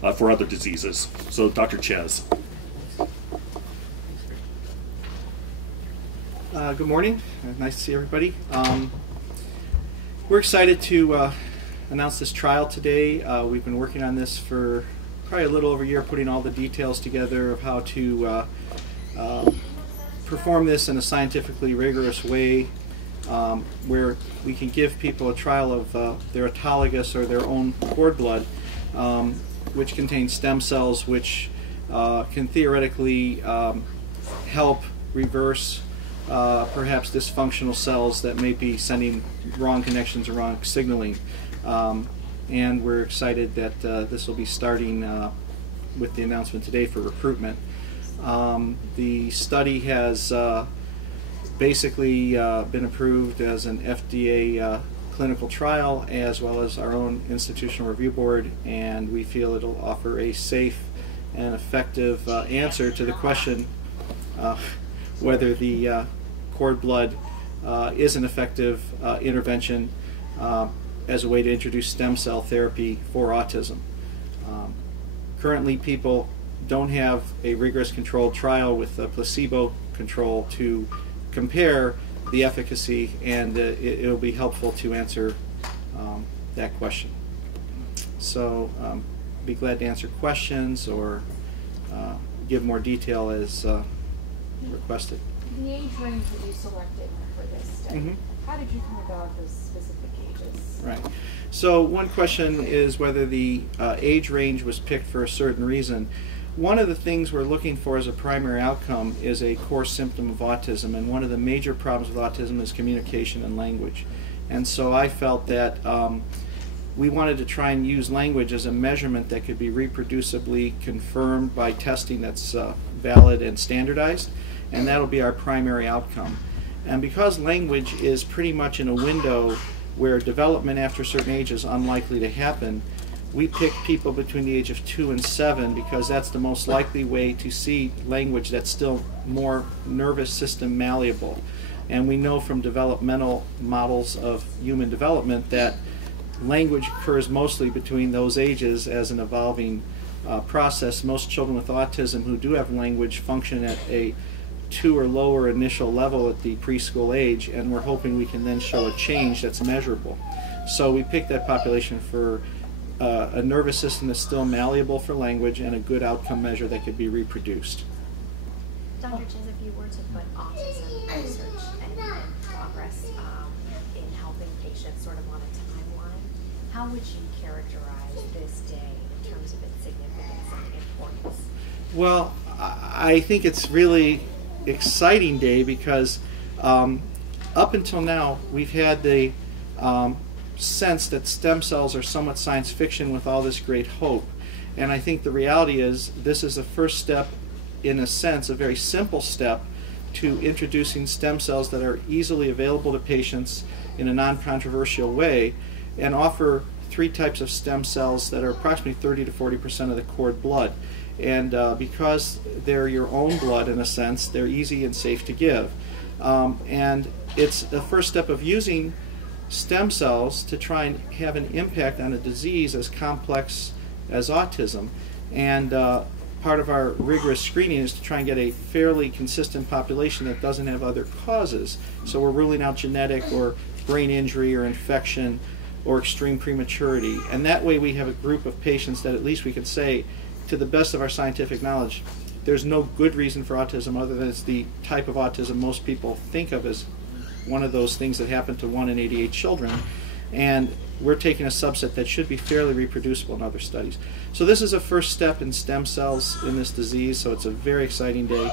for other diseases. So Dr. Ches. Good morning. Nice to see everybody. We're excited to announce this trial today. We've been working on this for probably a little over a year, putting all the details together of how to perform this in a scientifically rigorous way, where we can give people a trial of their autologous or their own cord blood, which contains stem cells which can theoretically help reverse perhaps dysfunctional cells that may be sending wrong connections or wrong signaling. And we're excited that this will be starting with the announcement today for recruitment. The study has basically been approved as an FDA clinical trial, as well as our own institutional review board, and we feel it'll offer a safe and effective answer to the question whether the cord blood is an effective intervention as a way to introduce stem cell therapy for autism. Currently, people don't have a rigorous controlled trial with a placebo control to compare the efficacy, and it'll be helpful to answer that question. So be glad to answer questions or give more detail as requested. The age range that you selected for this study, how did you come about those specific ages? Right. So one question is whether the age range was picked for a certain reason. One of the things we're looking for as a primary outcome is a core symptom of autism, and one of the major problems with autism is communication and language. And so I felt that we wanted to try and use language as a measurement that could be reproducibly confirmed by testing that's valid and standardized, and that'll be our primary outcome. And because language is pretty much in a window where development after a certain age is unlikely to happen, we picked people between the age of 2 and 7 because that's the most likely way to see language that's still more nervous system malleable. And we know from developmental models of human development that language occurs mostly between those ages as an evolving process. Most children with autism who do have language function at a 2 or lower initial level at the preschool age, and we're hoping we can then show a change that's measurable. So we picked that population for a nervous system that's still malleable for language and a good outcome measure that could be reproduced. Dr. Ches, if you were to put autism research and progress in helping patients sort of on a timeline, how would you characterize this day in terms of its significance and importance? Well, I think it's really exciting day because up until now we've had the sense that stem cells are somewhat science fiction with all this great hope, and I think the reality is this is the first step, in a sense a very simple step, to introducing stem cells that are easily available to patients in a non-controversial way and offer 3 types of stem cells that are approximately 30 to 40% of the cord blood. And because they're your own blood in a sense, they're easy and safe to give. And it's the first step of using stem cells to try and have an impact on a disease as complex as autism. And part of our rigorous screening is to try and get a fairly consistent population that doesn't have other causes. So we're ruling out genetic or brain injury or infection or extreme prematurity. And that way we have a group of patients that at least we can say, to the best of our scientific knowledge, there's no good reason for autism other than it's the type of autism most people think of as one of those things that happen to 1 in 88 children. And we're taking a subset that should be fairly reproducible in other studies. So this is a first step in stem cells in this disease, so it's a very exciting day.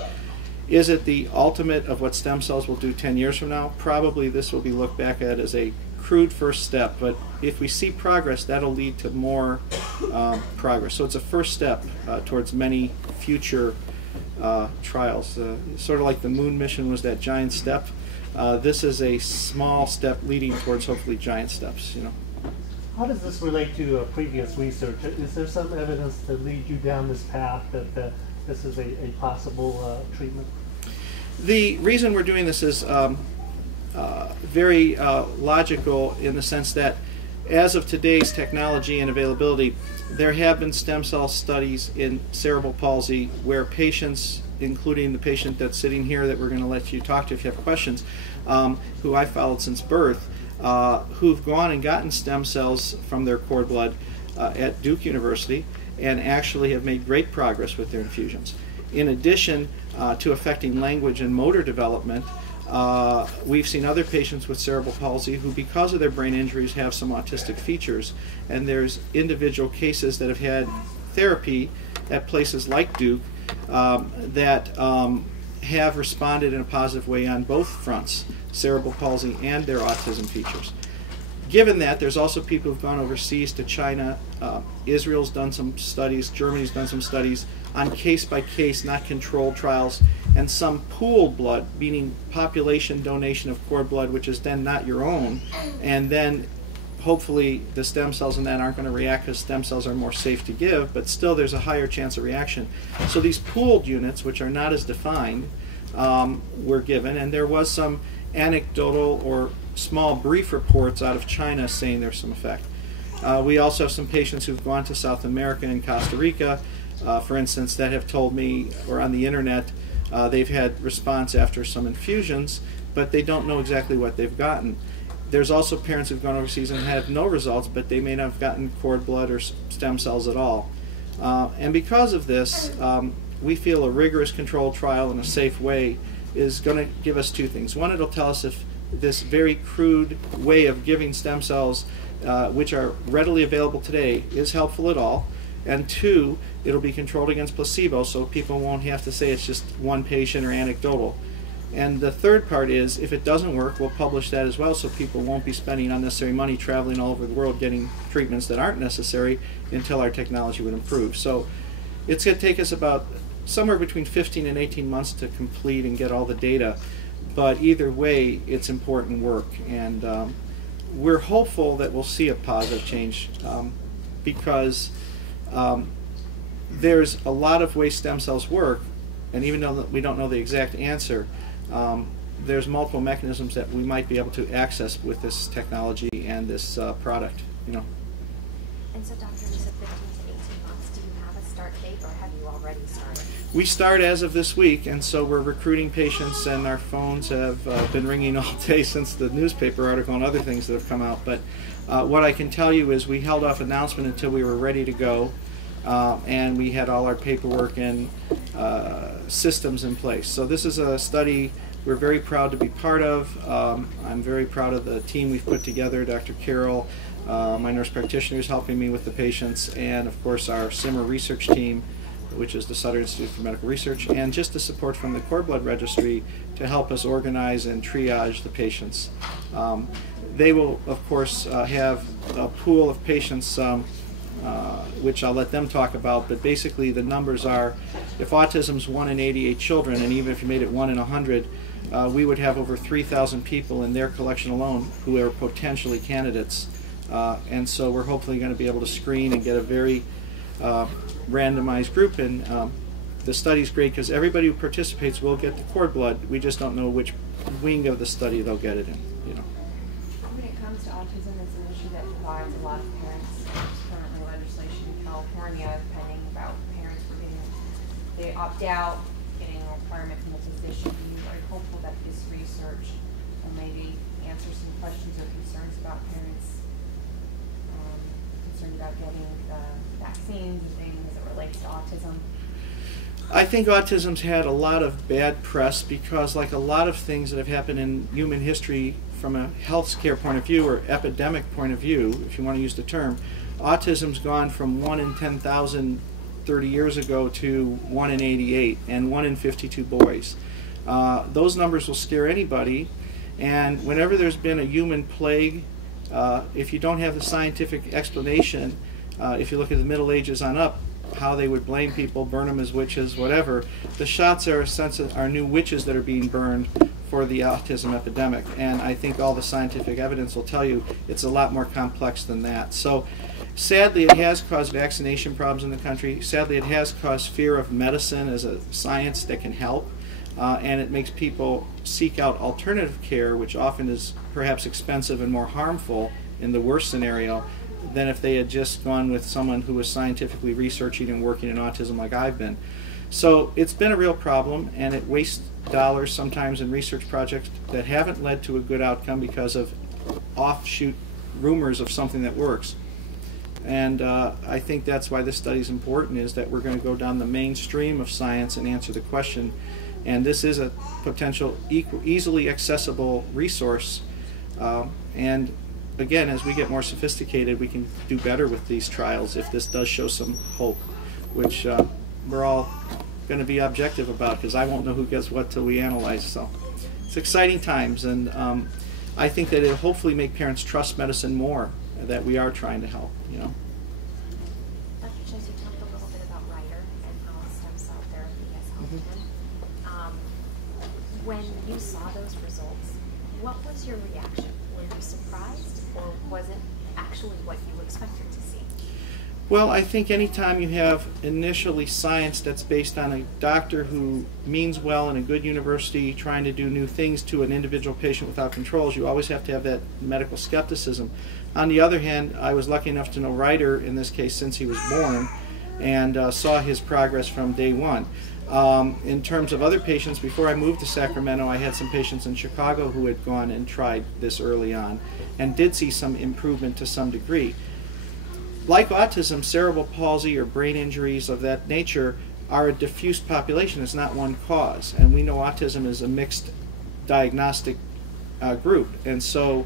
Is it the ultimate of what stem cells will do 10 years from now? Probably this will be looked back at as a crude first step, but if we see progress, that'll lead to more progress. So it's a first step towards many future trials. Sort of like the moon mission was that giant step. This is a small step leading towards hopefully giant steps. How does this relate to previous research? Is there some evidence to lead you down this path that this is a possible treatment? The reason we're doing this is very logical in the sense that as of today's technology and availability, there have been stem cell studies in cerebral palsy where patients, including the patient that's sitting here that we're going to let you talk to if you have questions, who I followed since birth, who've gone and gotten stem cells from their cord blood at Duke University and actually have made great progress with their infusions. In addition to affecting language and motor development, we've seen other patients with cerebral palsy who, because of their brain injuries, have some autistic features. And there's individual cases that have had therapy at places like Duke that have responded in a positive way on both fronts, cerebral palsy and their autism features. Given that, there's also people who've gone overseas to China. Israel's done some studies, Germany's done some studies on case-by-case, not controlled trials, and some pooled blood, meaning population donation of cord blood, which is then not your own, and then hopefully the stem cells in that aren't going to react because stem cells are more safe to give, but still there's a higher chance of reaction. So these pooled units, which are not as defined, were given, and there was some anecdotal or small brief reports out of China saying there's some effect. We also have some patients who've gone to South America and Costa Rica, for instance, that have told me, or on the internet, they've had response after some infusions, but they don't know exactly what they've gotten. There's also parents who've gone overseas and have no results, but they may not have gotten cord blood or stem cells at all. And because of this, we feel a rigorous controlled trial in a safe way is going to give us two things. One, it'll tell us if this very crude way of giving stem cells, which are readily available today, is helpful at all. And two, it'll be controlled against placebo, so people won't have to say it's just one patient or anecdotal. And the third part is, if it doesn't work, we'll publish that as well, so people won't be spending unnecessary money traveling all over the world getting treatments that aren't necessary until our technology would improve. So it's going to take us about somewhere between 15 and 18 months to complete and get all the data. But either way, it's important work. And we're hopeful that we'll see a positive change because there's a lot of ways stem cells work, and even though we don't know the exact answer, there's multiple mechanisms that we might be able to access with this technology and this product. You know. And so, Doctor, you said 15 to 18 months. Do you have a start date, or have you already started? We start as of this week, and so we're recruiting patients, and our phones have been ringing all day since the newspaper article and other things that have come out. But what I can tell you is we held off announcement until we were ready to go, and we had all our paperwork and systems in place. So this is a study we're very proud to be part of. I'm very proud of the team we've put together, Dr. Carroll, my nurse practitioner is helping me with the patients, and of course our SIMR research team, which is the Sutter Institute for Medical Research, and just the support from the Cord Blood Registry to help us organize and triage the patients. They will, of course, have a pool of patients, which I'll let them talk about, but basically the numbers are, if autism's 1 in 88 children, and even if you made it 1 in 100, we would have over 3,000 people in their collection alone who are potentially candidates. And so we're hopefully going to be able to screen and get a very randomized group, and the study's great because everybody who participates will get the cord blood. We just don't know which wing of the study they'll get it in. You know. When it comes to autism, it's an issue that divides a lot of parents. There's currently legislation in California pending about parents for getting, they opt out, getting a requirement from the physician. You are hopeful that this research will maybe answer some questions or concerns about parents concerned about getting vaccines and things as it relates to autism. I think autism's had a lot of bad press because, like a lot of things that have happened in human history from a health care point of view or epidemic point of view, if you want to use the term, autism's gone from 1 in 10,000 30 years ago to 1 in 88 and 1 in 52 boys. Those numbers will scare anybody, and whenever there's been a human plague, if you don't have the scientific explanation, if you look at the Middle Ages on up, how they would blame people, burn them as witches, whatever. The shots are a sense of are new witches that are being burned for the autism epidemic, and I think all the scientific evidence will tell you it's a lot more complex than that. So sadly it has caused vaccination problems in the country. Sadly it has caused fear of medicine as a science that can help, and it makes people seek out alternative care, which often is perhaps expensive and more harmful in the worst scenario than if they had just gone with someone who was scientifically researching and working in autism like I've been. So it's been a real problem, and it wastes dollars sometimes in research projects that haven't led to a good outcome because of offshoot rumors of something that works. And I think that's why this study is important, is that we're going to go down the mainstream of science and answer the question. And this is a potential easily accessible resource. And again, as we get more sophisticated, we can do better with these trials if this does show some hope, which we're all going to be objective about, because I won't know who gets what till we analyze. So it's exciting times, and I think that it'll hopefully make parents trust medicine more, that we are trying to help, you know. Dr. Ches, you talked a little bit about Ryder and how stem cell therapy has helped him. When you saw those results, what was your reaction? Were you surprised, or was it actually what you expected to see? Well, I think anytime you have initially science that's based on a doctor who means well in a good university trying to do new things to an individual patient without controls, you always have to have that medical skepticism. On the other hand, I was lucky enough to know Ryder, in this case, since he was born, and saw his progress from day one. In terms of other patients, before I moved to Sacramento, I had some patients in Chicago who had gone and tried this early on and did see some improvement to some degree. Like autism, cerebral palsy or brain injuries of that nature are a diffuse population. It's not one cause. And we know autism is a mixed diagnostic group. And so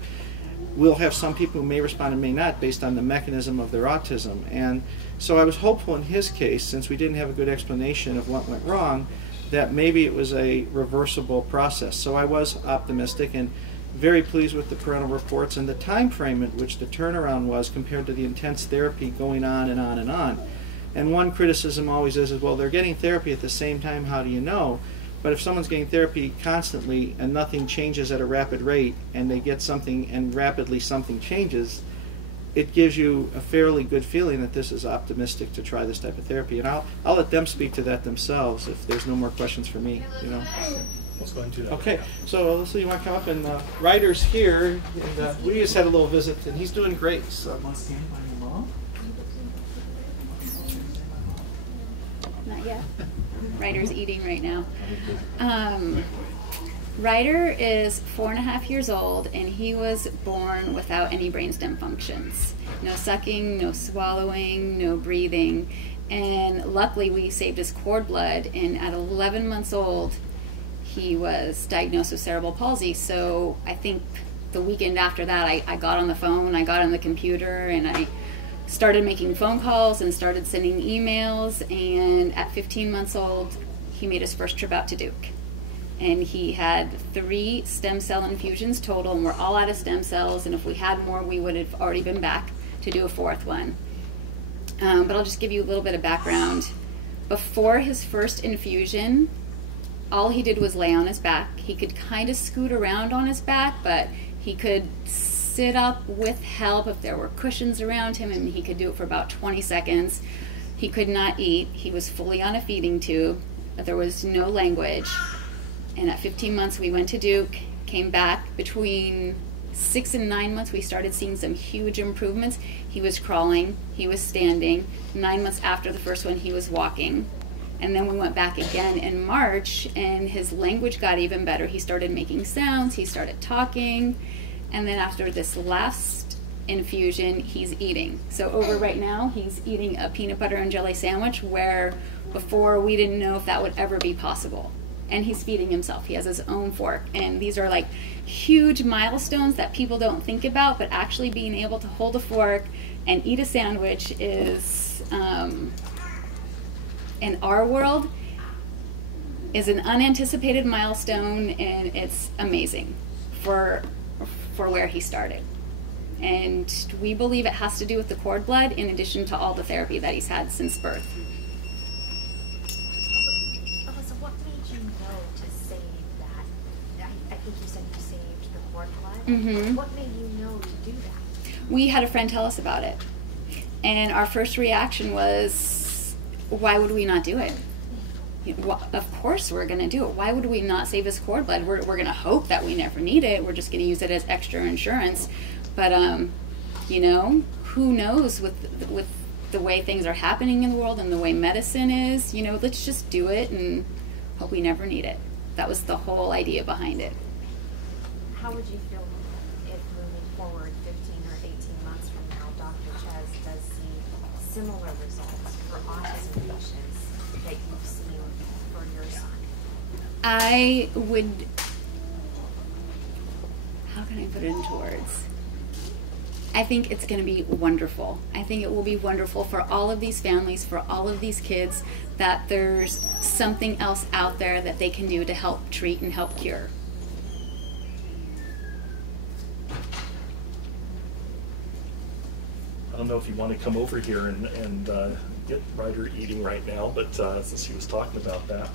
we'll have some people who may respond and may not based on the mechanism of their autism. And so I was hopeful in his case, since we didn't have a good explanation of what went wrong, that maybe it was a reversible process. So I was optimistic and very pleased with the parental reports and the time frame at which the turnaround was compared to the intense therapy going on and on and on. And one criticism always is, well, they're getting therapy at the same time, how do you know? But if someone's getting therapy constantly and nothing changes at a rapid rate, and they get something and rapidly something changes, it gives you a fairly good feeling that this is optimistic to try this type of therapy. And I'll let them speak to that themselves if there's no more questions for me, you know. Let's go into that. Okay, so let's see, you want to come up, and Ryder's here, and we just had a little visit, and he's doing great. So. Not yet. Ryder's eating right now. Ryder is 4.5 years old, and he was born without any brainstem functions. No sucking, no swallowing, no breathing. And luckily we saved his cord blood, and at 11 months old he was diagnosed with cerebral palsy. So I think the weekend after that I got on the phone, I got on the computer, and I started making phone calls and started sending emails. And at 15 months old he made his first trip out to Duke. And he had 3 stem cell infusions total, and we're all out of stem cells, and if we had more we would have already been back to do a 4th one. But I'll just give you a little bit of background. Before his first infusion, all he did was lay on his back. He could kind of scoot around on his back, but he could sit up with help if there were cushions around him, and he could do it for about 20 seconds. He could not eat. He was fully on a feeding tube. There was no language. And at 15 months we went to Duke, came back. Between 6 and 9 months we started seeing some huge improvements. He was crawling, he was standing. 9 months after the first one he was walking. And then we went back again in March, and his language got even better. He started making sounds, he started talking, and then after this last infusion, he's eating. So over right now, he's eating a peanut butter and jelly sandwich, where before we didn't know if that would ever be possible. And he's feeding himself. He has his own fork. And these are like huge milestones that people don't think about, but actually being able to hold a fork and eat a sandwich is, in our world, is an unanticipated milestone, and it's amazing for where he started. And we believe it has to do with the cord blood, in addition to all the therapy that he's had since birth. Alyssa, what made you know to save that? I think you said you saved the cord blood. Mm-hmm. What made you know to do that? We had a friend tell us about it, and our first reaction was, why would we not do it? Of course we're going to do it. Why would we not save his cord blood? We're going to hope that we never need it. We're just going to use it as extra insurance. But You know, who knows with the way things are happening in the world and the way medicine is, you know, let's just do it and hope we never need it. That was the whole idea behind it. How would you feel if moving forward 15 or 18 months from now, Dr. Ches does see similar results for autism patients that you've seen for your son? I would, how can I put it into words? I think it's going to be wonderful. I think it will be wonderful for all of these families, for all of these kids, that there's something else out there that they can do to help treat and help cure. I don't know if you want to come over here and get Ryder eating right now, but since he was talking about that.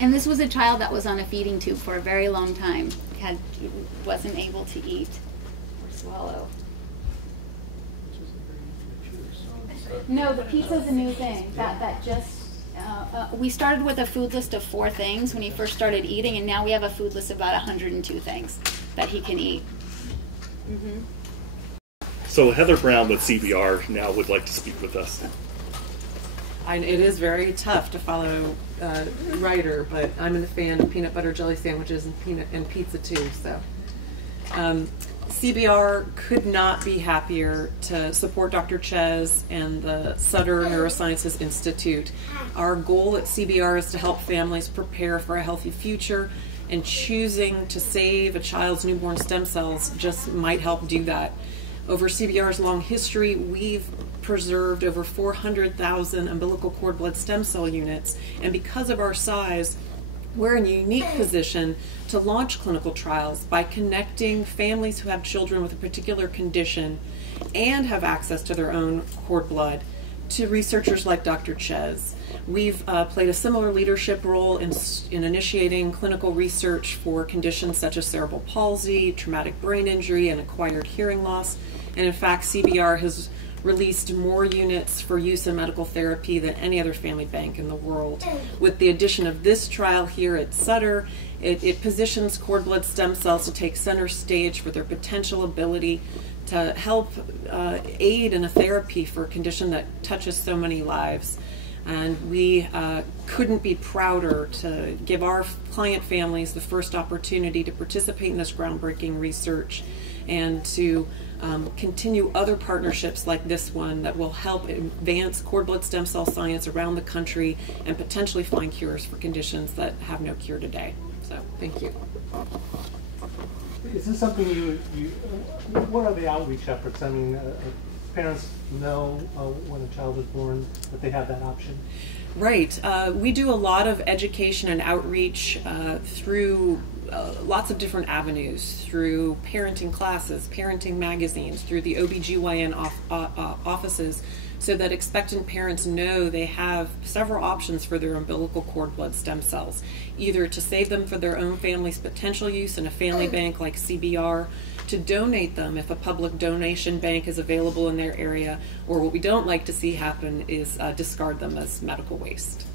And this was a child that was on a feeding tube for a very long time. Wasn't able to eat or swallow. No, the pizza's a new thing. That just we started with a food list of 4 things when he first started eating, and now we have a food list of about 102 things that he can eat. So Heather Brown with CBR now would like to speak with us. It is very tough to follow Ryder, but I'm a fan of peanut butter jelly sandwiches and pizza too. So CBR could not be happier to support Dr. Ches and the Sutter Neurosciences Institute. Our goal at CBR is to help families prepare for a healthy future, and choosing to save a child's newborn stem cells just might help do that. Over CBR's long history, we've preserved over 400,000 umbilical cord blood stem cell units, and because of our size, we're in a unique position to launch clinical trials by connecting families who have children with a particular condition and have access to their own cord blood to researchers like Dr. Ches. We've played a similar leadership role in initiating clinical research for conditions such as cerebral palsy, traumatic brain injury, and acquired hearing loss. And in fact, CBR has released more units for use in medical therapy than any other family bank in the world. With the addition of this trial here at Sutter, it positions cord blood stem cells to take center stage for their potential ability to help aid in a therapy for a condition that touches so many lives. And we couldn't be prouder to give our client families the first opportunity to participate in this groundbreaking research and to continue other partnerships like this one that will help advance cord blood stem cell science around the country and potentially find cures for conditions that have no cure today. So, thank you. Is this something what are the outreach efforts? I mean, parents know when a child is born that they have that option? Right. We do a lot of education and outreach through lots of different avenues, through parenting classes, parenting magazines, through the OBGYN offices, so that expectant parents know they have several options for their umbilical cord blood stem cells, either to save them for their own family's potential use in a family bank like CBR, to donate them if a public donation bank is available in their area, or what we don't like to see happen is discard them as medical waste.